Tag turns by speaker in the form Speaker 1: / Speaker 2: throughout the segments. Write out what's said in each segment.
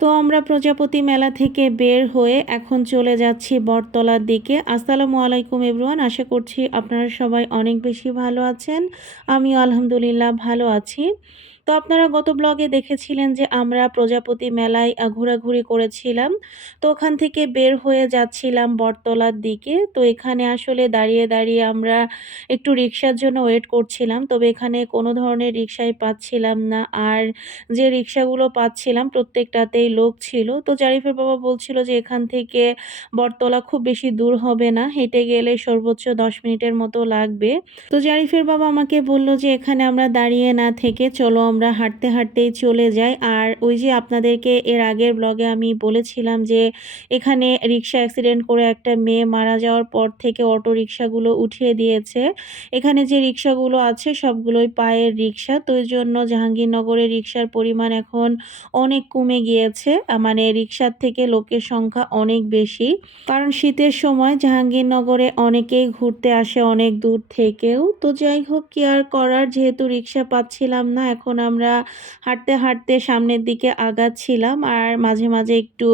Speaker 1: তো আমরা প্রজাপতি মেলা থেকে বের হয়ে এখন চলে যাচ্ছি বটতলার দিকে। আসসালামু আলাইকুম এভরিওয়ান, আশা করছি আপনারা সবাই অনেক বেশি ভালো আছেন। আমি আলহামদুলিল্লাহ ভালো আছি। তো আপনারা গত ব্লগে দেখেছিলেন যে আমরা প্রজাপতি মেলায় ঘোরাঘুরি করেছিলাম। তো ওখান থেকে বের হয়ে যাচ্ছিলাম বটতলার দিকে। তো এখানে আসলে দাঁড়িয়ে দাঁড়িয়ে আমরা একটু রিক্সার জন্য ওয়েট করছিলাম। তবে এখানে কোনো ধরনের রিক্সাই পাচ্ছিলাম না। আর যে রিক্সাগুলো পাচ্ছিলাম প্রত্যেকটাতেই লোক ছিল। তো জারিফের বাবা বলছিল যে এখান থেকে বটতলা খুব বেশি দূর হবে না। হেঁটে গেলে সর্বোচ্চ দশ মিনিটের মতো লাগবে। তো জারিফের বাবা আমাকে বলল যে এখানে আমরা দাঁড়িয়ে না থেকে চলো আমরা হাঁটতে হাঁটতেই চলে যাই। আর ওই যে আপনাদেরকে এর আগের ব্লগে আমি বলেছিলাম যে, এখানে রিক্সা অ্যাক্সিডেন্ট করে একটা মেয়ে মারা যাওয়ার পর থেকে অটো রিক্সাগুলো উঠিয়ে দিয়েছে। এখানে যে রিক্সাগুলো আছে, সবগুলোই পায়ের রিক্সা তো জন্য জাহাঙ্গীরনগরে রিক্সার পরিমাণ এখন অনেক কমে গিয়েছে। মানে রিক্সার থেকে লোকের সংখ্যা অনেক বেশি। কারণ শীতের সময় জাহাঙ্গীরনগরে অনেকেই ঘুরতে আসে অনেক দূর থেকেও। তো যাই হোক, কি আর করার? যেহেতু রিক্সা পাচ্ছিলাম না, এখন আমরা হাঁটতে হাঁটতে সামনের দিকে আগাচ্ছিলাম আর মাঝে মাঝে একটু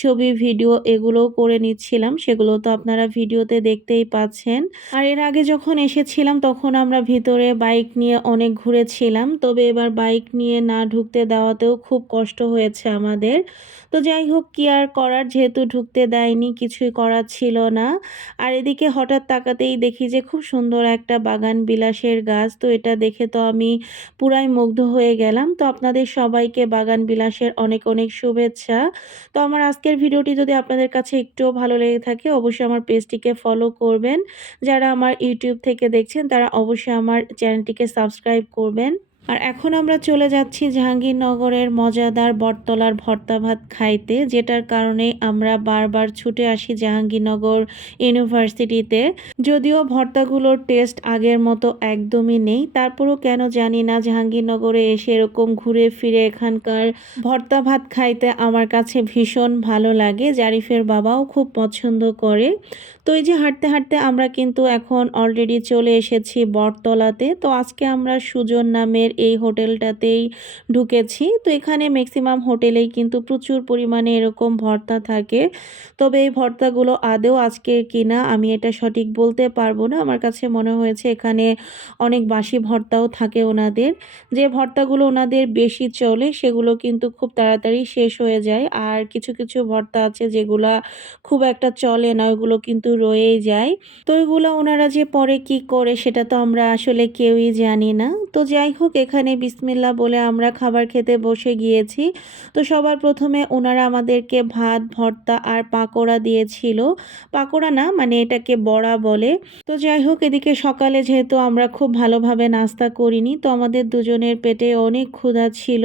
Speaker 1: ছবি, ভিডিও এগুলোও করে নিচ্ছিলাম। সেগুলো তো আপনারা ভিডিওতে দেখতেই পাচ্ছেন। আর এর আগে যখন এসেছিলাম তখন আমরা ভিতরে বাইক নিয়ে অনেক ঘুরেছিলাম। তবে এবার বাইক নিয়ে না ঢুকতে দেওয়াতেও খুব কষ্ট হয়েছে আমাদের। তো যাই হোক, কি আর করার? যেহেতু ঢুকতে দেয়নি, কিছুই করার ছিল না। আর এদিকে হঠাৎ তাকাতেই দেখি যে খুব সুন্দর একটা বাগান বিলাসের গাছ। তো এটা দেখে তো আমি পুরাই মুগ্ধ হয়ে গেলাম। তো আপনাদের সবাইকে বাগান বিলাসের অনেক অনেক শুভেচ্ছা। তো আমার আজকের ভিডিওটি যদি আপনাদের কাছে একটুও ভালো লেগে থাকে, অবশ্যই আমার পেজটিকে ফলো করবেন। যারা আমার ইউটিউব থেকে দেখছেন, তারা অবশ্যই আমার চ্যানেলটিকে সাবস্ক্রাইব করবেন। আর এখন আমরা চলে যাচ্ছি জাহাঙ্গীরনগরের মজাদার বটতলার ভর্তা ভাত খাইতে, যেটার কারণে আমরা বারবার ছুটে আসি জাহাঙ্গীরনগর ইউনিভার্সিটিতে। যদিও ভর্তাগুলোর টেস্ট আগের মতো একদমই নেই, তারপরও কেন জানি না জাহাঙ্গীরনগরে এসে এরকম ঘুরে ফিরে এখানকার ভর্তা ভাত খাইতে আমার কাছে ভীষণ ভালো লাগে। জারিফের বাবাও খুব পছন্দ করে। তো এই যে হাঁটতে হাঁটতে আমরা কিন্তু এখন অলরেডি চলে এসেছি বটতলাতে। তো আজকে আমরা সুজন নামের এই হোটেলটাতেই ঢুকেছি। তো এখানে ম্যাক্সিমাম হোটেলেই কিন্তু প্রচুর পরিমাণে এরকম ভর্তা থাকে। তবে এই ভর্তাগুলো আদেও আজকের কিনা আমি এটা সঠিক বলতে পারব না। আমার কাছে মনে হয়েছে এখানে অনেক বাসি ভর্তাও থাকে ওনাদের। যে ভর্তাগুলো ওনাদের বেশি চলে সেগুলো কিন্তু খুব তাড়াতাড়ি শেষ হয়ে যায়। আর কিছু কিছু ভর্তা আছে যেগুলা খুব একটা চলে না, ওইগুলো কিন্তু রয়েই যায়। তো ওইগুলো ওনারা যে পরে কি করে সেটা তো আমরা আসলে কেউই জানি না। তো যাই হোক এখানে বিসমিল্লা বলে আমরা খাবার খেতে বসে গিয়েছি। তো সবার প্রথমে ওনারা আমাদেরকে ভাত, ভর্তা আর পাকোড়া দিয়েছিল। পাকোড়া না মানে এটাকে বড়া বলে। তো যাই হোক, এদিকে সকালে যেহেতু আমরা খুব ভালোভাবে নাস্তা করিনি, তো আমাদের দুজনের পেটে অনেক ক্ষুধা ছিল।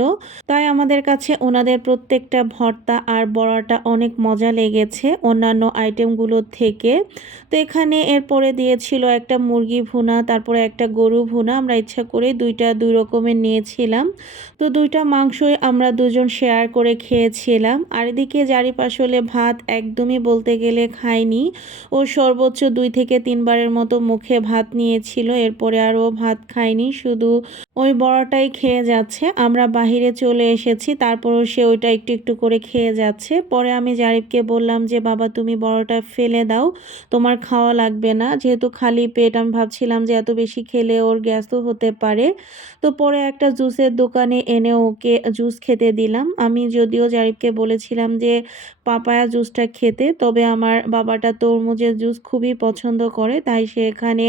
Speaker 1: তাই আমাদের কাছে ওনাদের প্রত্যেকটা ভর্তা আর বড়াটা অনেক মজা লেগেছে অন্যান্য আইটেমগুলোর থেকে। তো এখানে এরপরে দিয়েছিল একটা মুরগি ভুনা, তারপরে একটা গরু ভুনা। আমরা ইচ্ছা করে দুইটা, দুই রকমের নিয়েছিলাম। তো দুইটা মাংসই আমরা দুজন শেয়ার করে খেয়েছিলাম। আর এদিকে জারিপ আসলে ভাত একদমই বলতে গেলে খায়নি। ও সর্বোচ্চ দুই থেকে তিনবারের মতো মুখে ভাত নিয়েছিল। এরপরে আর ও ভাত খায়নি, শুধু ওই বড়াটাই খেয়ে যাচ্ছে। আমরা বাহিরে চলে এসেছি, তারপরও সে ওইটা একটু একটু করে খেয়ে যাচ্ছে। পরে আমি জারিফকে বললাম যে, বাবা, তুমি বড়টা ফেলে দাও, তোমার খাওয়া লাগবে না। যেহেতু খালি পেট, আমি ভাবছিলাম যে এত বেশি খেলে ওর গ্যাসও হতে পারে। তো পরে একটা জুসের দোকানে এনে ওকে জুস খেতে দিলাম। আমি যদিও জারিফকে বলেছিলাম যে, পাপায়া জুসটা খেতে। তবে আমার বাবাটা তরমুজের জুস খুবই পছন্দ করে, তাই সে এখানে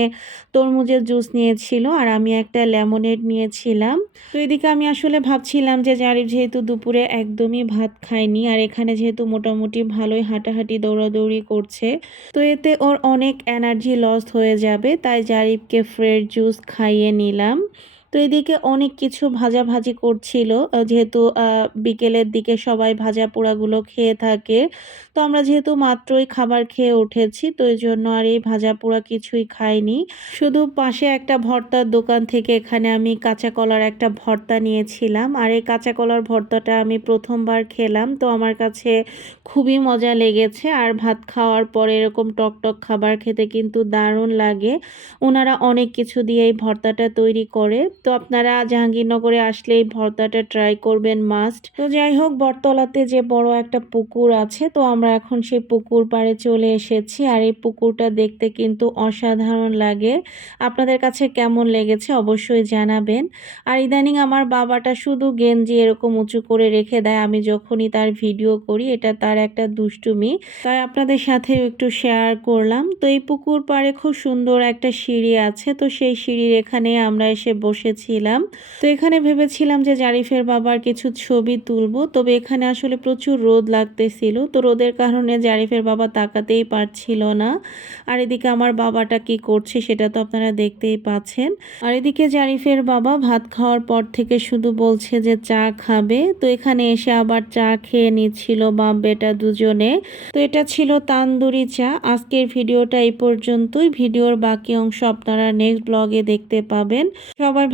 Speaker 1: তরমুজের জুস নিয়েছিল আর আমি একটা লেমনেড নিয়েছিলাম। তো এদিকে আমি আসলে ভাবছিলাম যে, জারিফ যেহেতু দুপুরে একদমই ভাত খায়নি আর এখানে যেহেতু মোটামুটি ভালোই হাঁটাহাঁটি, দৌড়াদৌড়ি করছে, তো এতে ওর অনেক এনার্জি লস হয়ে যাবে, তাই জারিফকে ফ্রেশ জুস খাইয়ে নিলাম। তো এদিকে অনেক কিছু ভাজাভাজি করছিল। যেহেতু বিকেলের দিকে সবাই ভাজা পোড়াগুলো খেয়ে থাকে, তো আমরা যেহেতু মাত্রই খাবার খেয়ে উঠেছি, তো এই জন্য আর এই ভাজা পোড়া কিছুই খাইনি। শুধু পাশে একটা ভর্তার দোকান থেকে এখানে আমি কাঁচা কলার একটা ভর্তা নিয়েছিলাম, আর এই কাঁচা কলার ভর্তাটা আমি প্রথমবার খেলাম, তো আমার কাছে খুবই মজা লেগেছে, আর ভাত খাওয়ার পরে এরকম টক টক খাবার খেতে কিন্তু দারুণ লাগে। ওনারা অনেক কিছু দিয়ে এই ভর্তাটা তৈরি করে। তো আপনারা জাহাঙ্গীরনগরে আসলে এই ভর্তাটা ট্রাই করবেন মাস্ট তো যাই হোক, বটতলাতে যে বড় একটা পুকুর আছে, তো আমরা এখন সেই পুকুর পাড়ে চলে এসেছি। আর এই পুকুরটা দেখতে কিন্তু অসাধারণ লাগে। আপনাদের কাছে কেমন লেগেছে অবশ্যই জানাবেন। আর ইদানিং আমার বাবাটা শুধু গেঞ্জি এরকম উঁচু করে রেখে দেয়, আমি যখনই তার ভিডিও করি, এটা তার একটা দুষ্টুমি। তাই আপনাদের সাথে একটু শেয়ার করলাম। তো এই পুকুর পাড়ে খুব সুন্দর একটা সিঁড়ি আছে, তো সেই সিঁড়ির এখানে আমরা এসে বসেছিলাম তো এখানে ভেবেছিলাম যে জারিফের বাবার কিছু ছবি তুলবো। তবে এখানে আসলে প্রচুর রোদ লাগতেছিল। তো রোদের কারণে জারিফের বাবা তাকাতেই পারছিল না। আর এদিকে আমার বাবাটা কি করছে সেটা তো আপনারা দেখতেই পাচ্ছেন। আর এদিকে জারিফের বাবা ভাত খাওয়ার পর থেকে শুধু বলছে যে চা খাবে। তো এখানে এসে আবার চা খেয়ে নিচ্ছিল বাপ বেটা দুজনে। তো এটা ছিল তান্দুরি চা। আজকের ভিডিওটা এই পর্যন্তই। ভিডিওর বাকি অংশ আপনারা নেক্সট ব্লগে দেখতে পাবেন। সবাই